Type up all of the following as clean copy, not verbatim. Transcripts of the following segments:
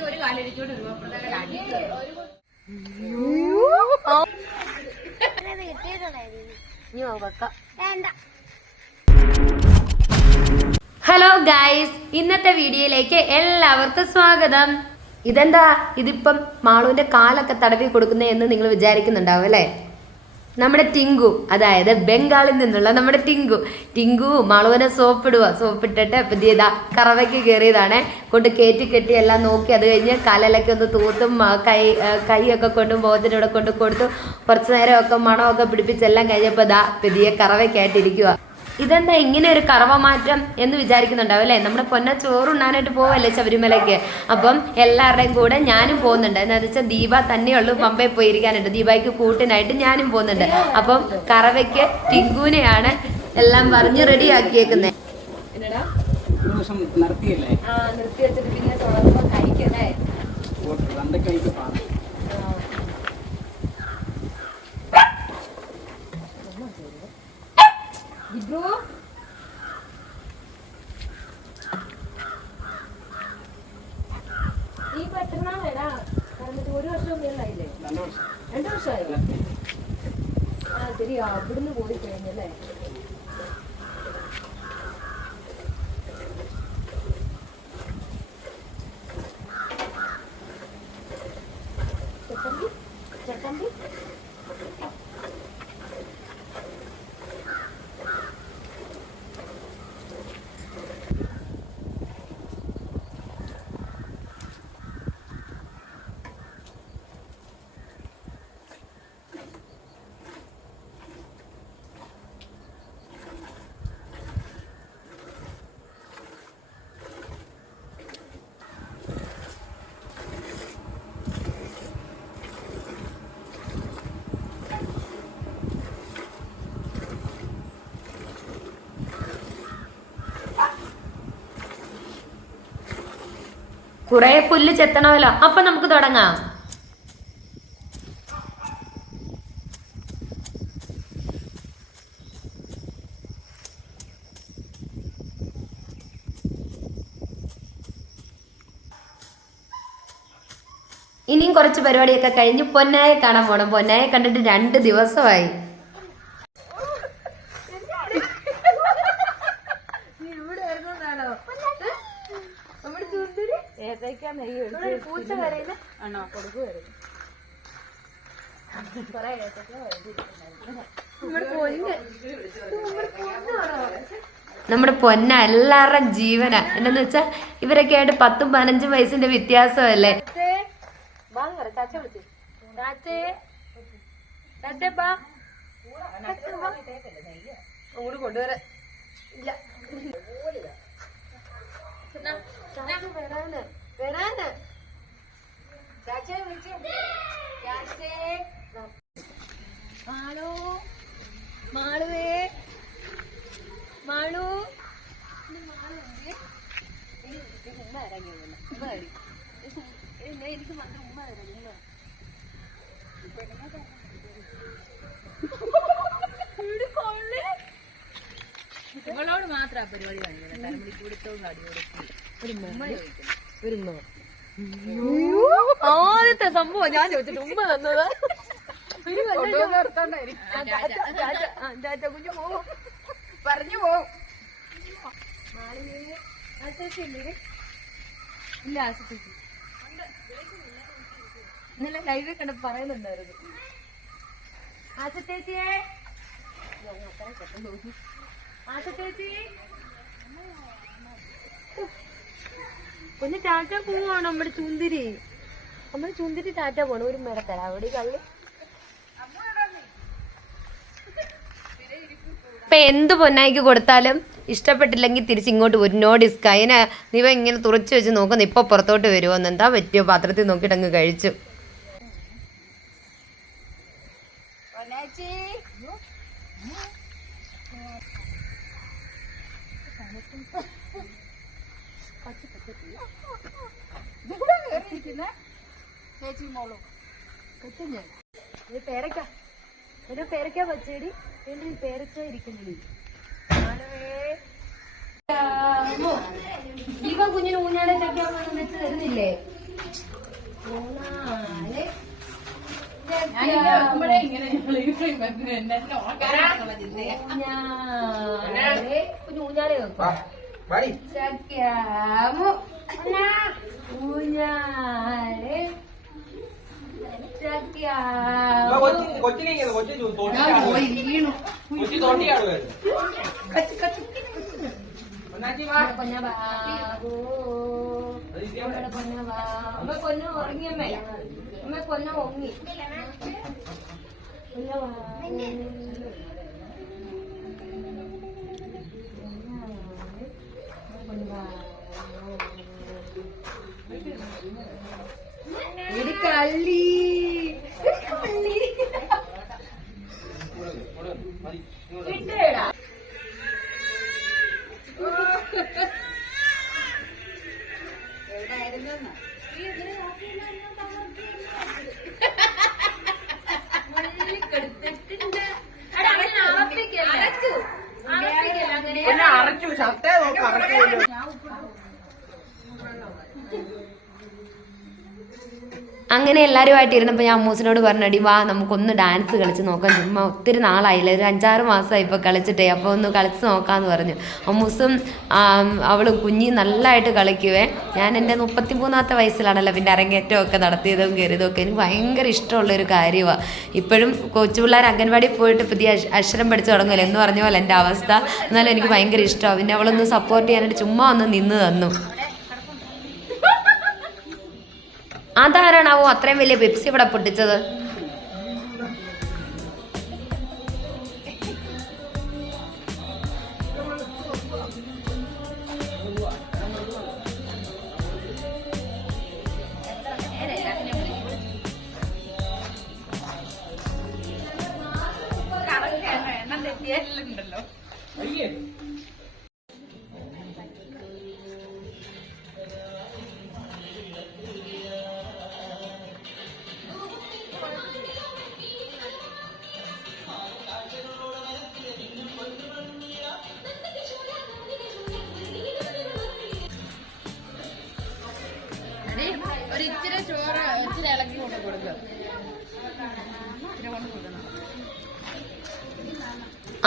Hello guys, ഇന്നത്തെ വീഡിയോയിലേക്ക് എല്ലാവർക്കും സ്വാഗതം. ഇതെന്താ ഇതിപ്പം മാളുവിന്റെ കാലൊക്കെ തടവി കൊടുക്കുന്നതെന്ന് നിങ്ങൾ വിചാരിക്കുന്നുണ്ടാവും അല്ലേ? നമ്മുടെ ടിങ്കു, അതായത് ബംഗാളിൽ നിന്നുള്ള നമ്മുടെ ടിങ്കു മാളുവിനെ സോപ്പിട്ടിട്ട് പുതിയതാ കറവയ്ക്ക് കയറിയതാണ്. കൊണ്ട് കെട്ടി എല്ലാം നോക്കി, അത് കഴിഞ്ഞ് കാലിലൊക്കെ ഒന്ന് തൂത്തും കൈയൊക്കെ കൊണ്ടും ബോധത്തിനോടെ കൊണ്ട് കൊടുത്തു. കുറച്ചു നേരമൊക്കെ മണമൊക്കെ പിടിപ്പിച്ചെല്ലാം കഴിഞ്ഞപ്പോൾ ഇതാ പുതിയ കറവയ്ക്കായിട്ടിരിക്കുക. ഇതെന്താ ഇങ്ങനെ ഒരു കറവ മാറ്റം എന്ന് വിചാരിക്കുന്നുണ്ടാവും അല്ലേ? നമ്മുടെ പൊന്ന ചോറുണ്ണാനായിട്ട് പോവല്ലേ ശബരിമലയ്ക്ക്. അപ്പം എല്ലാവരുടെയും കൂടെ ഞാനും പോകുന്നുണ്ട്. എന്താണെന്ന് വെച്ചാൽ ദീപ തന്നെയുള്ളൂ പമ്പയിൽ പോയിരിക്കാനുണ്ട്. ദീപയ്ക്ക് കൂട്ടിനായിട്ട് ഞാനും പോകുന്നുണ്ട്. അപ്പം കറവയ്ക്ക് ടിങ്കുവിനെയാണ് എല്ലാം പറഞ്ഞ് റെഡിയാക്കിയേക്കുന്നത്. നിർത്തി വെച്ചിട്ട് പിന്നെ തുടങ്ങുമ്പോൾ കഴിക്കല്ലേ. ഈ പെട്ടെന്നാണേടാ പറഞ്ഞിട്ട് 1 വർഷം ആയില്ലേ? 2 വർഷമായില്ല. ആ ശരി, അവിടുന്ന് പോയി കഴിഞ്ഞല്ലേ. ചട്ടമ്പി കുറെ പുല്ല് ചെത്തണമല്ലോ. അപ്പൊ നമുക്ക് തുടങ്ങാം. ഇനിയും കുറച്ച് പരിപാടിയൊക്കെ കഴിഞ്ഞ് പൊന്നായെ കാണാൻ പോണം. പൊന്നായെ കണ്ടിട്ട് 2 ദിവസമായി. നമ്മുടെ പൊന്ന എല്ലാവരുടെയും ജീവന. എന്താന്ന് വെച്ചാ ഇവരൊക്കെ ആയിട്ട് 10ഉം 15ഉം വയസ്സിന്റെ വ്യത്യാസമല്ലേ. മാളുവേ മാളു എനിക്ക് മാത്രം ഉമ്മ തരാം. നിങ്ങളോട് മാത്രം പരിപാടി കാണിക്കണം. തലമുടിക്കൂടത്തവും അടിയോടൊപ്പം ആദ്യത്തെ സംഭവം ഞാൻ ചോദിച്ചിട്ട് ഉമ്മ തന്നത്. കുഞ്ഞു പോവും പറഞ്ഞു പോവും. ഇല്ല ആശുപത്രി ഇന്നലെ ലൈവ് കണ്ട് പറയുന്നുണ്ടായിരുന്നു. ആശുപത്രിയെ ഒന്ന് ടാറ്റ പോവാണ്. നമ്മുടെ ചുന്തിരി ടാറ്റ പോണു. ഒരു മെടത്തരാ അവിടെ കള്ളി. ഇപ്പൊ എന്ത് പൊന്നായിക്ക് കൊടുത്താലും ഇഷ്ടപ്പെട്ടില്ലെങ്കിൽ തിരിച്ചിങ്ങോട്ട് വരും. No disc. അതിനെ നീവ ഇങ്ങനെ തുറച്ചു വെച്ച് നോക്കുന്നു. ഇപ്പൊ പുറത്തോട്ട് വരുമോന്ന്. എന്താ പറ്റിയോ? പാത്രത്തിൽ നോക്കിയിട്ട് അങ്ങ് കഴിച്ചു. പേരക്ക പച്ചടി പേരക്ക ഇരിക്കുന്നില്ല. ഇവ കുഞ്ഞിന് ഊഞ്ഞാലൊക്കെ വെച്ച് തരുന്നില്ലേ? ഊഞ്ഞാല് ചക്കാമു ഊഞ്ഞാല് പൊന്നു ഉറങ്ങിയമ്മേ അമ്മ പൊന്നു ഒങ്ങി കള്ളി കിട്ടേടാ അരച്ചു ശബ്ദം നോക്കാം അരച്ചു. അങ്ങനെ എല്ലാവരുമായിട്ട് ഇരുന്നപ്പോൾ ഞാൻ അമ്മൂസിനോട് പറഞ്ഞടി വാ നമുക്കൊന്ന് ഡാൻസ് കളിച്ച് നോക്കാം, ചുമ്മാ ഒത്തിരി നാളായില്ല, ഒരു 5-6 മാസമായി ഇപ്പോൾ കളിച്ചിട്ടേ, അപ്പോൾ ഒന്ന് കളിച്ച് നോക്കാമെന്ന് പറഞ്ഞു. അമ്മൂസും അവൾ കുഞ്ഞി നല്ലതായിട്ട് കളിക്കുവേ. ഞാൻ എൻ്റെ 33ാമത്തെ വയസ്സിലാണല്ലോ പിന്നെ അരങ്ങേറ്റമൊക്കെ നടത്തിയതും കയറിയതും ഒക്കെ. എനിക്ക് ഭയങ്കര ഇഷ്ടമുള്ളൊരു കാര്യമാണ്. ഇപ്പോഴും കൊച്ചു പിള്ളേർ അംഗൻവാടി പോയിട്ട് പുതിയ അക്ഷരം പഠിച്ചു തുടങ്ങുമല്ലോ എന്ന് പറഞ്ഞ പോലെ എൻ്റെ അവസ്ഥ. എന്നാലും എനിക്ക് ഭയങ്കര ഇഷ്ടമാണ്. പിന്നെ അവളൊന്ന് സപ്പോർട്ട് ചെയ്യാനായിട്ട് ചുമ്മാ ഒന്ന് നിന്ന് തന്നു. അതാരാണാവോ അത്രയും വലിയ പെപ്സി ഇവിടെ പൊട്ടിച്ചത്?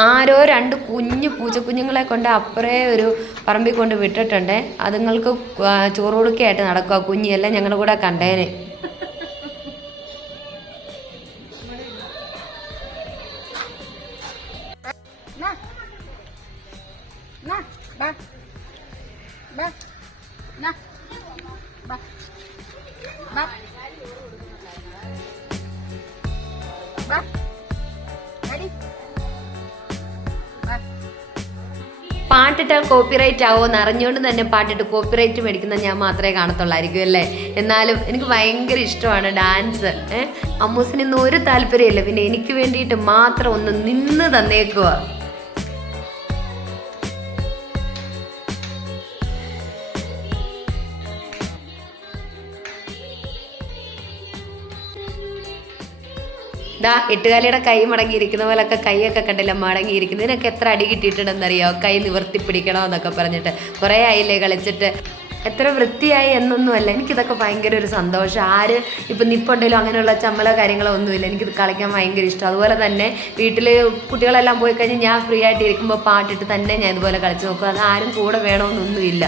ആരോ 2 കുഞ്ഞു പൂച്ചക്കുഞ്ഞുങ്ങളെ കൊണ്ട് അപ്പുറേ ഒരു പറമ്പിൽ കൊണ്ട് വിട്ടിട്ടുണ്ട്. അതുങ്ങൾക്ക് ചോറ് കൊടുക്കയായിട്ട് നടക്കുക. കുഞ്ഞിയെല്ലാം ഞങ്ങളുടെ കൂടെ കണ്ടേനെ. പാട്ടിട്ടാൽ കോപ്പിറൈറ്റ് ആവുമോ എന്ന് അറിഞ്ഞുകൊണ്ട് തന്നെ പാട്ടിട്ട് കോപ്പിറൈറ്റ് മേടിക്കുന്ന ഞാൻ മാത്രമേ കാണത്തുള്ളായിരിക്കും അല്ലേ. എന്നാലും എനിക്ക് ഭയങ്കര ഇഷ്ടമാണ് ഡാൻസ്. അമ്മൂസിന് ഇന്ന് ഒരു താല്പര്യമില്ല, പിന്നെ എനിക്ക് വേണ്ടിയിട്ട് മാത്രം ഒന്ന് നിന്ന് തന്നേക്കുക. ദാ എട്ടുകാലിയുടെ കൈ മടങ്ങിയിരിക്കുന്ന പോലൊക്കെ കൈയൊക്കെ കണ്ടില്ല മടങ്ങിയിരിക്കുന്നു. ഇതിനൊക്കെ എത്ര അടി കിട്ടിയിട്ടുണ്ടെന്നറിയോ? കൈ നിവർത്തി പിടിക്കണമെന്നൊക്കെ പറഞ്ഞിട്ട്. കുറേ ആയില്ലേ കളിച്ചിട്ട്. എത്ര വൃത്തിയായി എന്നൊന്നുമല്ല, എനിക്കിതൊക്കെ ഭയങ്കര ഒരു സന്തോഷം. ആര് ഇപ്പം നിപ്പുണ്ടെങ്കിലും അങ്ങനെയുള്ള ചമ്മലോ കാര്യങ്ങളോ ഒന്നുമില്ല. എനിക്കിത് കളിക്കാൻ ഭയങ്കര ഇഷ്ടം. അതുപോലെ തന്നെ വീട്ടിൽ കുട്ടികളെല്ലാം പോയി കഴിഞ്ഞ് ഞാൻ ഫ്രീ ആയിട്ട് ഇരിക്കുമ്പോൾ പാട്ടിട്ട് തന്നെ ഞാൻ ഇതുപോലെ കളിച്ച് നോക്കും. അത് ആരും കൂടെ വേണമെന്നൊന്നുമില്ല.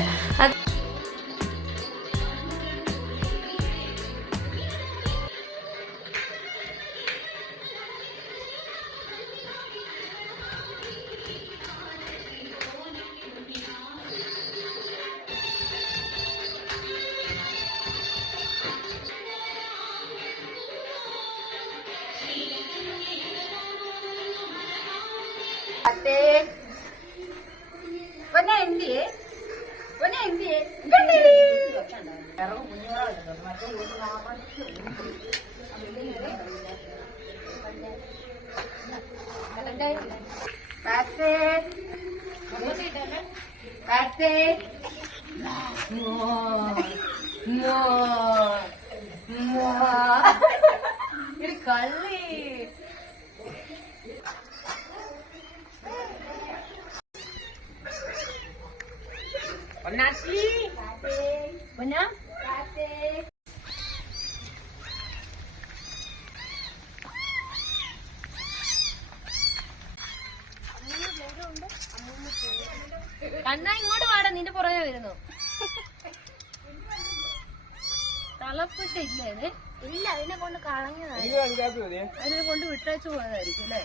കള്ളി അണ്ണാ ഇങ്ങോട്ട് പാടാ, നിന്റെ പുറകെ വരുന്നു. തളപ്പിട്ടില്ലേ ഇത്? ഇല്ല, അതിനെ കൊണ്ട് കളഞ്ഞതാണ്. അതിനെ കൊണ്ട് വിട്ടയച്ചു പോയതായിരിക്കും അല്ലേ?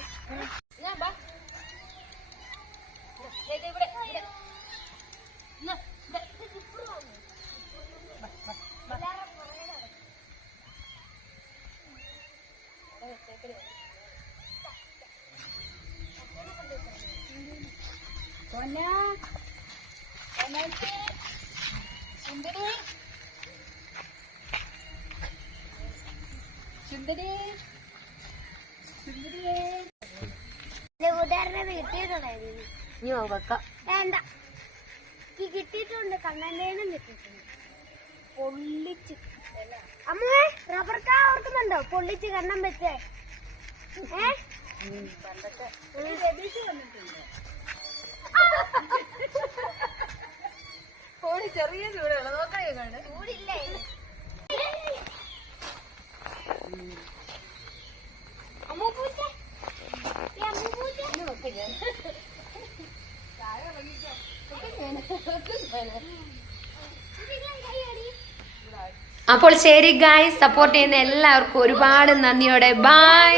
കൂട്ടുകാരനെ കിട്ടിയിട്ടുണ്ടായിരുന്നു. ഇനി വെക്കാം. വേണ്ട, ഈ കിട്ടിയിട്ടുണ്ട്, കണ്ണൻ്റെനും കിട്ടിയിട്ടുണ്ട്. പൊള്ളിച്ച് അമ്മേ, റബ്ബർ കാ ഓർക്കുന്നുണ്ടോ? പൊള്ളിച്ച് കണ്ണം വെച്ചേ. ചെറിയ ചൂടുള്ള നോക്കണേ ചൂടില്ലേ? അമ്മൂപ്പൂച്ച, ഈ അമ്മൂപ്പൂച്ച അപ്പോൾ ശരി ഗായ്സ്, സപ്പോർട്ട് ചെയ്യുന്ന എല്ലാവർക്കും ഒരുപാട് നന്ദിയോടെ ബൈ.